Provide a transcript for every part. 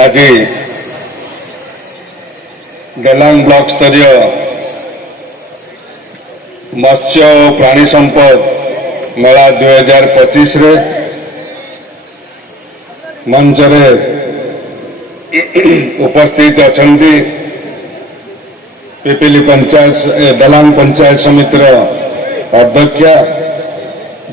आज डेलांग ब्लॉक स्तरीय मत्स्य और प्राणी संपद मेला 2025 रे मंच रे उपस्थित अछंती पिपिली पंचायत डेलांग पंचायत समिति अध्यक्षा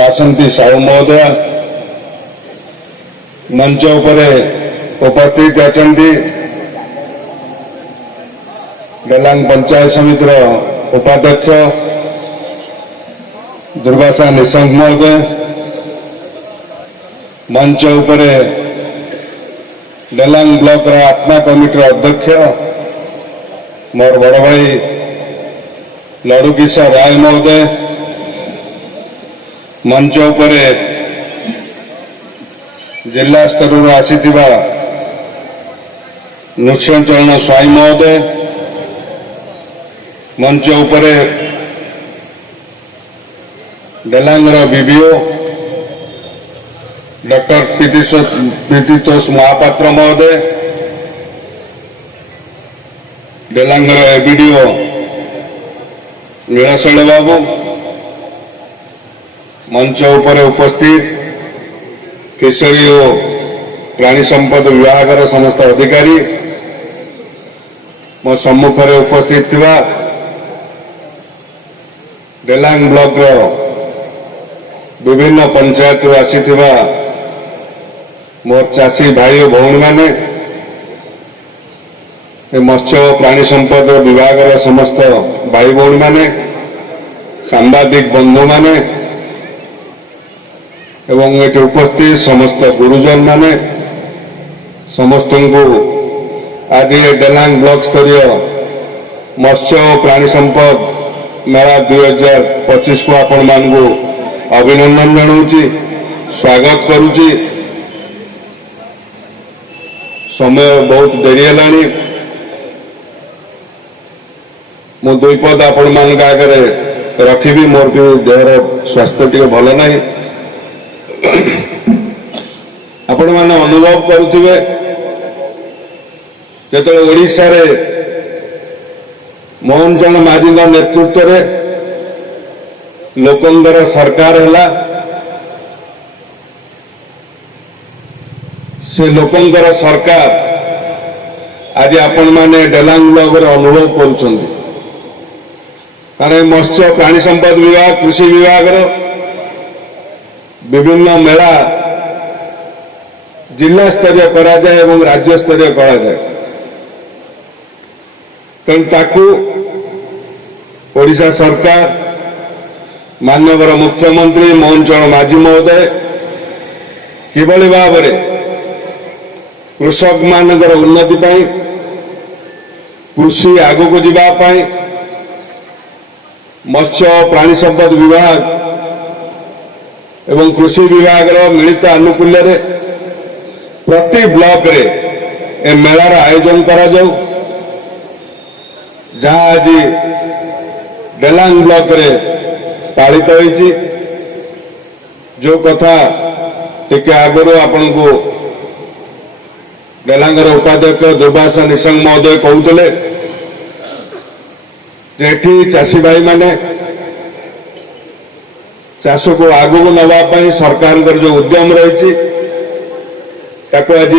बासंती साहू महोदय मंच उपरे उपस्थित अछंती डेलांग पंचायत समिति उपाध्यक्ष दुर्वासा निशंक महोदय मंच उपरे डेलांग ब्लॉक आत्मा कमिटी अध्यक्ष मोर बड़ भाई लड़ू किशोर राय महोदय मंच उपरे जिला स्तर आसीथिबा नृसिंहचरण स्वाई महोदय मंच उपरे डेलांगर बीबीओ डॉक्टर प्रीतितोष महापात्र महोदय डेलांगर एबीडीओ नीलाशैल बाबू मंच उपरे उपस्थित केशरी और प्राणी संपद विभाग समस्त अधिकारी मो सम्मुख में उपस्थित थिबा डेलांग ब्लॉक विभिन्न पंचायत आसीथिबा मोर चाषी भाई और भौणी माने मत्स्य और प्राणी संपद विभाग समस्त भाई भौणी माने सांबादिक बंधु माने एवं ये उपस्थित समस्त गुरुजन माने समस्त को आज ये डेलांग ब्लॉक स्तरीय मत्स्य और प्राणी संपद मेला 2025 को आपण मान को अभिनंदन जनाऊँगी स्वागत करुच्ची। समय बहुत डेरी है मु दुई पद आपण मान आगे रखी मोर भी देहर स्वास्थ्य टी भल ना आपण मैंने अनुभव करुवे जो ओडिशा रे मोहन चरण माझी नेतृत्व में लोकंगर सरकार है से लोकंगर सरकार आज आपण माने डेलांग ब्लॉक रे अनुभव करुछंती कारण मत्स्य प्राणी संपद विभाग कृषि विभाग विभिन्न मेला जिला स्तरीय करा जाए एवं राज्य स्तरीय करा जाए तेणु ताकू ओडिशा सरकार माननीय मुख्यमंत्री मोहन चरण माझी महोदय किभली भाव में कृषक मानकर उन्नति पाई कृषि आगु को जावाई मत्स्य प्राणी संपद विभाग एवं कृषि विभाग मिलित आनुकूल्य रे प्रति ब्लॉक रे ए मेलार आयोजन करा जाऊ जहाँ आज डेलांग ब्लॉक रे पालित होईची जो कथा टिके आगुरी आपण को डेलांगर उपाध्यक्ष दुर्वासा निशंक महोदय कहते जेठी चाषी भाई माने चाष को आगू नवाई सरकार जो उद्यम रही आज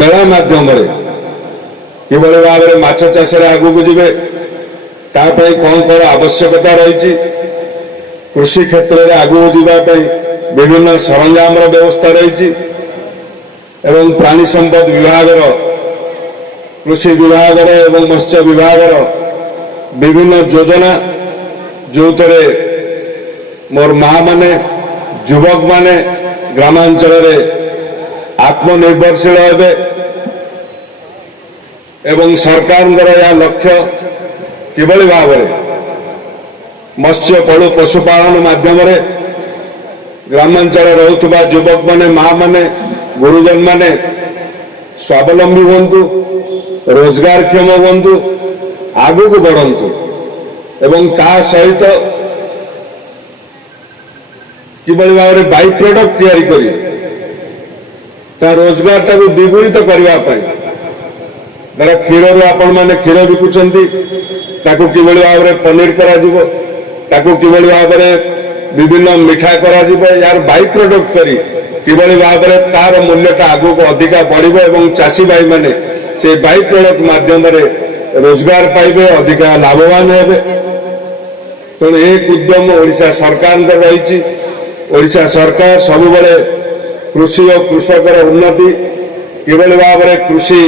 मेला माध्यम किभली भाव में माछ चाष आगू को जीवे तापाई कौन कौन आवश्यकता रही कृषि क्षेत्र में आगू जावाई विभिन्न सरंजाम व्यवस्था रही एवं प्राणी संपद विभाग कृषि विभाग एवं मत्स्य विभाग विभिन्न योजना जो थे मोर माँ माने युवक माने ग्रामांचल आत्मनिर्भरशील हे एवं सरकार या लक्ष्य किभली भाव में मत्स्य पड़ु पशुपालन माध्यम ग्रामांचल रोकथुवा युवक माने माँ माने गुरुजन माने स्वावलंबी हूँ रोजगार क्षम हूँ आगू को बढ़ंतु एवं ता सहित किभली भाव में बाई प्रोडक्ट तैयारी करी ତା ରୋଜଗାରଟାକୁ ଦ୍ୱିଗୁଣିତ କରିବା ପାଇଁ ଧର କ୍ଷୀରରୁ ଆପଣମାନେ କ୍ଷୀର ବିକୁଛନ୍ତି, ତାକୁ କିଭଳି ଭାବରେ ପନିର କରାଯିବ, ତାକୁ କିଭଳି ଭାବରେ ବିଭିନ୍ନ ମିଠା କରାଯିବ, ୟାର ବାଇ ପ୍ରଡକ୍ଟ କରି କିଭଳି ଭାବରେ ତାର ମୂଲ୍ୟଟା ଆଗକୁ ଅଧିକା ବଢିବ ଏବଂ ଚାଷୀ ଭାଇମାନେ ସେ ବାଇ ପ୍ରଡକ୍ଟ ମାଧ୍ୟମରେ ରୋଜଗାର ପାଇବେ, ଅଧିକା ଲାଭବାନ ହେବେ। ତେଣୁ ଏ ଉଦ୍ୟମ ଓଡ଼ିଶା ସରକାରଙ୍କର ରହିଛି। ଓଡ଼ିଶା ସରକାର ସବୁବେଳେ କୃଷି ଓ କୃଷକର ଉନ୍ନତି, କିଭଳି ଭାବରେ କୃଷି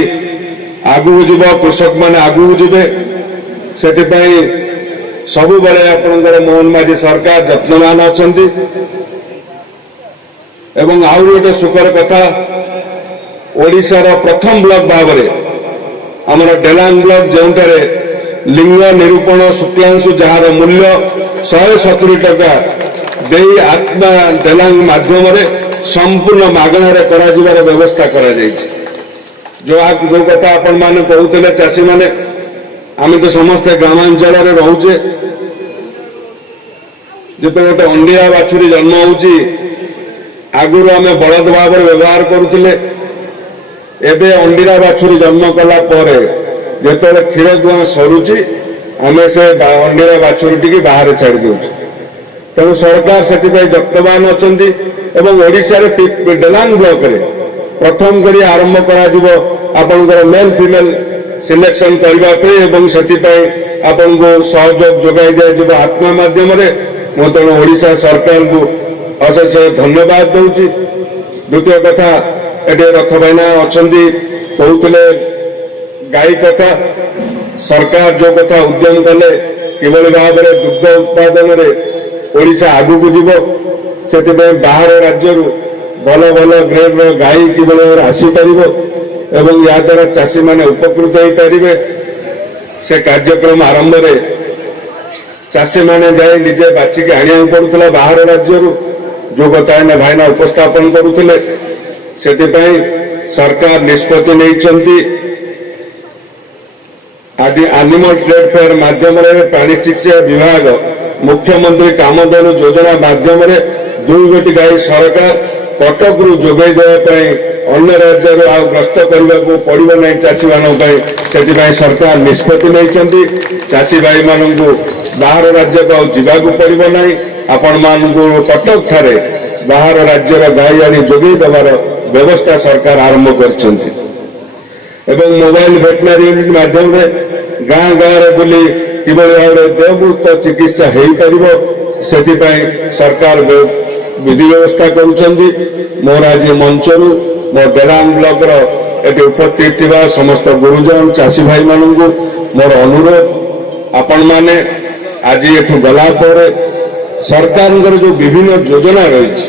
ଆଗକୁ ଯିବ, କୃଷକମାନେ ଆଗକୁ ଯିବେ, ସେଥିପାଇଁ ସବୁବେଳେ ଆପଣଙ୍କର ମୋହନ ମାଝୀ ସରକାର ଯତ୍ନବାନ ଅଛନ୍ତି। ଏବଂ ଆହୁରି ଗୋଟେ ସୁଖର କଥା, ଓଡ଼ିଶାର ପ୍ରଥମ ବ୍ଲକ ଭାବରେ ଆମର ଡେଲାଙ୍ଗ ବ୍ଲକ, ଯେଉଁଠାରେ ଲିଙ୍ଗ ନିରୂପଣ ଶୁକ୍ଲାଂଶୁ ଯାହାର ମୂଲ୍ୟ 170 ଟଙ୍କା ଦେଇ ଆତ୍ମା ଡେଲାଙ୍ଗ ମାଧ୍ୟମରେ ସମ୍ପୂର୍ଣ୍ଣ ମାଗଣାରେ କରାଯିବାର ବ୍ୟବସ୍ଥା କରାଯାଇଛି। ଯୋଉ କଥା ଆପଣମାନେ କହୁଥିଲେ ଚାଷୀମାନେ, ଆମେ ତ ସମସ୍ତେ ଗ୍ରାମାଞ୍ଚଳରେ ରହୁଛେ। ଯେତେବେଳେ ଗୋଟେ ଅଣ୍ଡିରା ବାଛୁରୀ ଜନ୍ମ ହଉଛି, ଆଗରୁ ଆମେ ବଳଦ ଭାବରେ ବ୍ୟବହାର କରୁଥିଲେ। ଏବେ ଅଣ୍ଡିରା ବାଛୁରୀ ଜନ୍ମ କଲା ପରେ ଯେତେବେଳେ କ୍ଷୀର ଦୁଆଁ ସରୁଛି, ଆମେ ସେ ଅଣ୍ଡିରା ବାଛୁରୀଟିକି ବାହାରେ ଛାଡ଼ି ଦେଉଛୁ। ତେଣୁ ସରକାର ସେଥିପାଇଁ ଯତ୍ନବାନ ଅଛନ୍ତି ଏବଂ ଓଡ଼ିଶାରେ ଡେଲାଙ୍ଗ ବ୍ଲକରେ ପ୍ରଥମ କରି ଆରମ୍ଭ କରାଯିବ ଆପଣଙ୍କର ମେଲ୍ ଫିମେଲ୍ ସିଲେକ୍ସନ କରିବା ପାଇଁ ଏବଂ ସେଥିପାଇଁ ଆପଣଙ୍କୁ ସହଯୋଗ ଯୋଗାଇ ଦିଆଯିବ ଆତ୍ମା ମାଧ୍ୟମରେ। ମୁଁ ତେଣୁ ଓଡ଼ିଶା ସରକାରଙ୍କୁ ଅଶେଷ ଧନ୍ୟବାଦ ଦେଉଛି। ଦ୍ୱିତୀୟ କଥା, ଏଠି ରଥ ଭାଇନା ଅଛନ୍ତି, କହୁଥିଲେ ଗାଈ କଥା। ସରକାର ଯୋଉ କଥା ଉଦ୍ୟମ କଲେ କିଭଳି ଭାବରେ ଦୁଗ୍ଧ ଉତ୍ପାଦନରେ ଓଡ଼ିଶା ଆଗକୁ ଯିବ, ସେଥିପାଇଁ ବାହାର ରାଜ୍ୟରୁ ଭଲ ଭଲ ଗ୍ରେଡର ଗାଈ କିଭଳି ଭାବରେ ଆସିପାରିବ ଏବଂ ଏହାଦ୍ୱାରା ଚାଷୀମାନେ ଉପକୃତ ହୋଇପାରିବେ, ସେ କାର୍ଯ୍ୟକ୍ରମ ଆରମ୍ଭରେ ଚାଷୀମାନେ ଯାଇ ନିଜେ ବାଛିକି ଆଣିବାକୁ ପଡୁଥିଲା ବାହାର ରାଜ୍ୟରୁ, ଯୋଉ କଥା ଏଇନା ଭାଇନା ଉପସ୍ଥାପନ କରୁଥିଲେ। ସେଥିପାଇଁ ସରକାର ନିଷ୍ପତ୍ତି ନେଇଛନ୍ତି ଆନିମଲ ଟ୍ରେଡ୍ ଫେୟାର ମାଧ୍ୟମରେ ପ୍ରାଣୀ ଚିକିତ୍ସା ବିଭାଗ ମୁଖ୍ୟମନ୍ତ୍ରୀ କାମଧେନୁ ଯୋଜନା ମାଧ୍ୟମରେ 2 ଗୋଟି ଗାଈ ସରକାର କଟକରୁ ଯୋଗାଇ ଦେବା ପାଇଁ ଅନ୍ୟ ରାଜ୍ୟରୁ ଆଉ ଗ୍ରସ୍ତ କରିବାକୁ ପଡ଼ିବ ନାହିଁ ଚାଷୀମାନଙ୍କ ପାଇଁ। ସେଥିପାଇଁ ସରକାର ନିଷ୍ପତ୍ତି ନେଇଛନ୍ତି। ଚାଷୀ ଭାଇମାନଙ୍କୁ ବାହାର ରାଜ୍ୟକୁ ଆଉ ଯିବାକୁ ପଡ଼ିବ ନାହିଁ। ଆପଣମାନଙ୍କୁ କଟକ ଠାରେ ବାହାର ରାଜ୍ୟର ଗାଈ ଆଣି ଯୋଗାଇ ଦେବାର ବ୍ୟବସ୍ଥା ସରକାର ଆରମ୍ଭ କରିଛନ୍ତି ଏବଂ ମୋବାଇଲ ଭେଟନାରୀ ୟୁନିଟ୍ ମାଧ୍ୟମରେ ଗାଁ ଗାଁରେ ବୁଲି କିଭଳି ଭାବରେ ଦେୟମୁକ୍ତ ଚିକିତ୍ସା ହୋଇପାରିବ, ସେଥିପାଇଁ ସରକାର ବିଧି ବ୍ୟବସ୍ଥା କରୁଛନ୍ତି। ମୋର ଆଜି ମଞ୍ଚରୁ ମୋ ଡେଲାଙ୍ଗ ବ୍ଲକର ଏଠି ଉପସ୍ଥିତ ଥିବା ସମସ୍ତ ଗୁରୁଜନ ଚାଷୀ ଭାଇମାନଙ୍କୁ ମୋର ଅନୁରୋଧ, ଆପଣମାନେ ଆଜି ଏଠୁ ଗଲା ପରେ ସରକାରଙ୍କର ଯୋଉ ବିଭିନ୍ନ ଯୋଜନା ରହିଛି,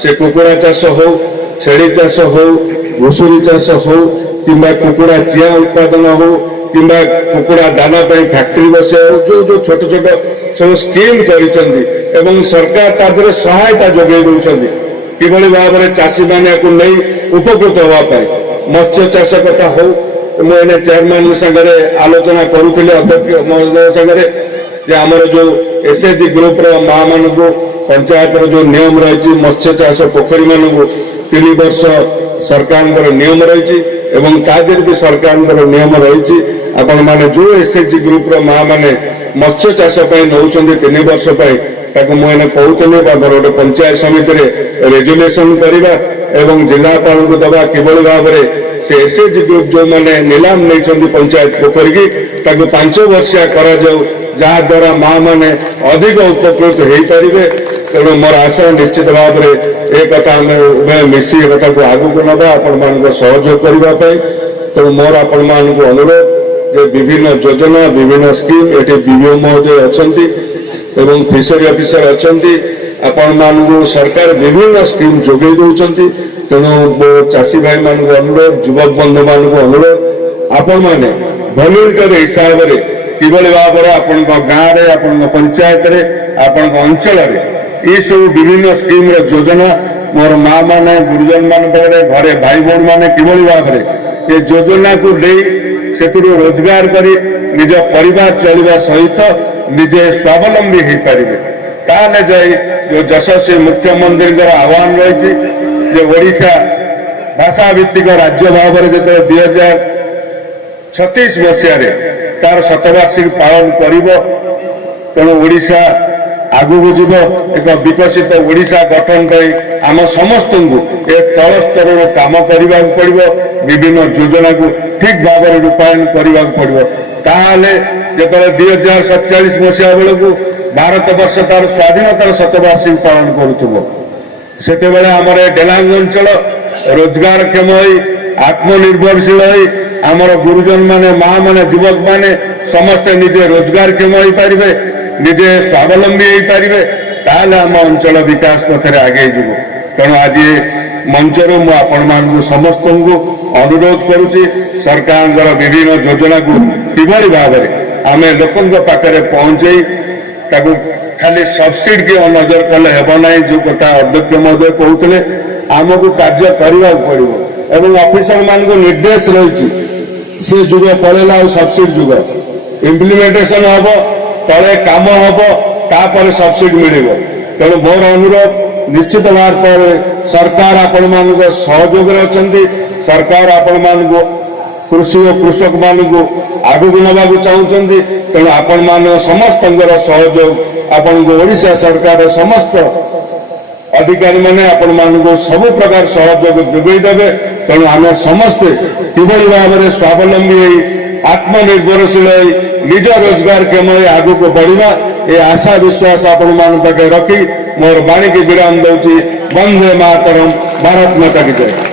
ସେ କୁକୁଡ଼ା ଚାଷ ହଉ, ଛେଳି ଚାଷ ହଉ, ଘୁଷୁରୀ ଚାଷ ହଉ, କିମ୍ବା କୁକୁଡ଼ା ଚିଆଁ ଉତ୍ପାଦନ ହଉ, କିମ୍ବା କୁକୁଡ଼ା ଦାନା ପାଇଁ ଫ୍ୟାକ୍ଟ୍ରି ବସିବା ହଉ, ଯୋଉ ଯୋଉ ଛୋଟ ଛୋଟ ସବୁ ସ୍କିମ୍ କରିଛନ୍ତି ଏବଂ ସରକାର ତା ଦେହରେ ସହାୟତା ଯୋଗାଇ ଦେଉଛନ୍ତି କିଭଳି ଭାବରେ ଚାଷୀମାନେ ୟାକୁ ନେଇ ଉପକୃତ ହେବା ପାଇଁ। ମତ୍ସ୍ୟ ଚାଷ କଥା ହଉ, ମୁଁ ଏଇନେ ଚେୟାରମ୍ୟାନଙ୍କ ସାଙ୍ଗରେ ଆଲୋଚନା କରୁଥିଲି ଅଧ୍ୟକ୍ଷ ମହୋଦୟ ସାଙ୍ଗରେ ଯେ ଆମର ଯୋଉ ଏସ୍ଏଚଜି ଗ୍ରୁପର ମା ମାନଙ୍କୁ ପଞ୍ଚାୟତର ଯୋଉ ନିୟମ ରହିଛି, ମତ୍ସ୍ୟ ଚାଷ ପୋଖରୀ ମାନଙ୍କୁ 3 ବର୍ଷ ସରକାରଙ୍କର ନିୟମ ରହିଛି ଏବଂ ତା ଦେହରେ ବି ସରକାରଙ୍କର ନିୟମ ରହିଛି। ଆପଣମାନେ ଯୋଉ ଏସ୍ଏଚଜି ଗ୍ରୁପର ମା ମାନେ ମତ୍ସ୍ୟ ଚାଷ ପାଇଁ ନେଉଛନ୍ତି 3 ବର୍ଷ ପାଇଁ, ତାକୁ ମୁଁ ଏଇନେ କହୁଥିଲି ଆମର ଗୋଟେ ପଞ୍ଚାୟତ ସମିତିରେ ରେଜୁଲେସନ କରିବା ଏବଂ ଜିଲ୍ଲାପାଳଙ୍କୁ ଦେବା କିଭଳି ଭାବରେ ସେ ଏସ୍ଏଚଜି ଗ୍ରୁପ ଯୋଉମାନେ ନିଲାମ ନେଇଛନ୍ତି ପଞ୍ଚାୟତ ପୋଖରୀକି ତାକୁ 5 ବର୍ଷିଆ କରାଯାଉ, ଯାହାଦ୍ୱାରା ମା ମାନେ ଅଧିକ ଉପକୃତ ହେଇପାରିବେ। ତେଣୁ ମୋର ଆଶା ନିଶ୍ଚିତ ଭାବରେ ଏ କଥା ଆମେ ଉଭୟ ମିଶି ଏ କଥାକୁ ଆଗକୁ ନେବା ଆପଣମାନଙ୍କ ସହଯୋଗ କରିବା ପାଇଁ। ତେଣୁ ମୋର ଆପଣମାନଙ୍କୁ ଅନୁରୋଧ ଯେ ବିଭିନ୍ନ ଯୋଜନା, ବିଭିନ୍ନ ସ୍କିମ୍, ଏଠି ବିଡ଼ିଓ ମହୋଦୟ ଅଛନ୍ତି ଏବଂ ଫିସରୀ ଅଫିସର ଅଛନ୍ତି, ଆପଣମାନଙ୍କୁ ସରକାର ବିଭିନ୍ନ ସ୍କିମ୍ ଯୋଗାଇ ଦେଉଛନ୍ତି। ତେଣୁ ଚାଷୀ ଭାଇମାନଙ୍କୁ ଅନୁରୋଧ, ଯୁବକ ବନ୍ଧୁମାନଙ୍କୁ ଅନୁରୋଧ, ଆପଣମାନେ ଭଲ୍ୟୁଣ୍ଟର ହିସାବରେ କିଭଳି ଭାବରେ ଆପଣଙ୍କ ଗାଁରେ, ଆପଣଙ୍କ ପଞ୍ଚାୟତରେ, ଆପଣଙ୍କ ଅଞ୍ଚଳରେ ଏସବୁ ବିଭିନ୍ନ ସ୍କିମ୍ର ଯୋଜନା ମୋର ମା ମାନେ, ଗୁରୁଜନ ମାନଙ୍କରେ, ଘରେ ଭାଇ ଭଉଣୀ ମାନେ କିଭଳି ଭାବରେ ଏ ଯୋଜନାକୁ ନେଇ ସେଥିରୁ ରୋଜଗାର କରି ନିଜ ପରିବାର ଚଳିବା ସହିତ ନିଜେ ସ୍ୱାବଲମ୍ବୀ ହେଇପାରିବେ। ତାହେଲେ ଯାଇ ଯୋଉ ଯଶସ୍ୱୀ ମୁଖ୍ୟମନ୍ତ୍ରୀଙ୍କର ଆହ୍ୱାନ ରହିଛି ଯେ ଓଡ଼ିଶା ଭାଷା ଭିତ୍ତିକ ରାଜ୍ୟ ଭାବରେ ଯେତେବେଳେ 2036 ମସିହାରେ ତାର ଶତବାର୍ଷିକୀ ପାଳନ କରିବ, ତେଣୁ ଓଡ଼ିଶା ଆଗକୁ ଯିବ। ଏକ ବିକଶିତ ଓଡ଼ିଶା ଗଠନ ପାଇଁ ଆମ ସମସ୍ତଙ୍କୁ ଏ ତଳ ସ୍ତରରୁ କାମ କରିବାକୁ ପଡ଼ିବ, ବିଭିନ୍ନ ଯୋଜନାକୁ ଠିକ୍ ଭାବରେ ରୂପାୟନ କରିବାକୁ ପଡ଼ିବ। ତାହେଲେ ଯେତେବେଳେ 2047 ମସିହା ବେଳକୁ ଭାରତ ବର୍ଷ ତାର ସ୍ୱାଧୀନତାର ଶତବାର୍ଷିକୀ ପାଳନ କରୁଥିବ, ସେତେବେଳେ ଆମର ଏ ଡେଲାଙ୍ଗ ଅଞ୍ଚଳ ରୋଜଗାରକ୍ଷମ ହୋଇ ଆତ୍ମନିର୍ଭରଶୀଳ ହୋଇ ଆମର ଗୁରୁଜନ ମାନେ, ମା ମାନେ, ଯୁବକ ମାନେ ସମସ୍ତେ ନିଜେ ରୋଜଗାରକ୍ଷମ ହୋଇପାରିବେ, ନିଜେ ସ୍ୱାବଲମ୍ବୀ ହୋଇପାରିବେ। ତାହେଲେ ଆମ ଅଞ୍ଚଳ ବିକାଶ ପଥରେ ଆଗେଇ ଯିବ। ତେଣୁ ଆଜି ମଞ୍ଚରୁ ମୁଁ ଆପଣମାନଙ୍କୁ ସମସ୍ତଙ୍କୁ ଅନୁରୋଧ କରୁଛି, ସରକାରଙ୍କର ବିଭିନ୍ନ ଯୋଜନାକୁ କିଭଳି ଭାବରେ ଆମେ ଲୋକଙ୍କ ପାଖରେ ପହଞ୍ଚେଇ ତାକୁ ଖାଲି ସବସିଡି କି ନଜର କଲେ ହେବ ନାହିଁ। ଯେଉଁ କଥା ଅଧ୍ୟକ୍ଷ ମହୋଦୟ କହୁଥିଲେ, ଆମକୁ କାର୍ଯ୍ୟ କରିବାକୁ ପଡ଼ିବ ଏବଂ ଅଫିସର ମାନଙ୍କୁ ନିର୍ଦ୍ଦେଶ ରହିଛି, ସେ ଯୁଗ ପଳେଇଲା ଆଉ ସବସିଡି ଯୁଗ। ଇମ୍ପ୍ଲିମେଣ୍ଟେସନ ହବ, ତଳେ କାମ ହବ, ତାପରେ ସବସିଡି ମିଳିବ। ତେଣୁ ମୋର ଅନୁରୋଧ, ନିଶ୍ଚିତ ଭାବରେ ସରକାର ଆପଣମାନଙ୍କ ସହଯୋଗରେ ଅଛନ୍ତି। ସରକାର ଆପଣମାନଙ୍କୁ କୃଷି ଓ କୃଷକମାନଙ୍କୁ ଆଗକୁ ନେବାକୁ ଚାହୁଁଛନ୍ତି। ତେଣୁ ଆପଣମାନଙ୍କ ସମସ୍ତଙ୍କର ସହଯୋଗ, ଆପଣଙ୍କୁ ଓଡ଼ିଶା ସରକାରର ସମସ୍ତ ଅଧିକାରୀମାନେ ଆପଣମାନଙ୍କୁ ସବୁ ପ୍ରକାର ସହଯୋଗ ଯୋଗାଇ ଦେବେ। ତେଣୁ ଆମେ ସମସ୍ତେ କିଭଳି ଭାବରେ ସ୍ୱାବଲମ୍ବୀ ହୋଇ ଆତ୍ମନିର୍ଭରଶୀଳ ହୋଇ ନିଜ ରୋଜଗାରକ୍ଷମ ହୋଇ ଆଗକୁ ବଢ଼ିବା, ଏ ଆଶା ବିଶ୍ୱାସ ଆପଣମାନଙ୍କ ପାଖରେ ରଖି ମୋର ବାଣୀକି ବିରାମ ଦେଉଛି। ବନ୍ଦେ ମାତରମ୍, ଭାରତ ମାତା କି ଜୟ।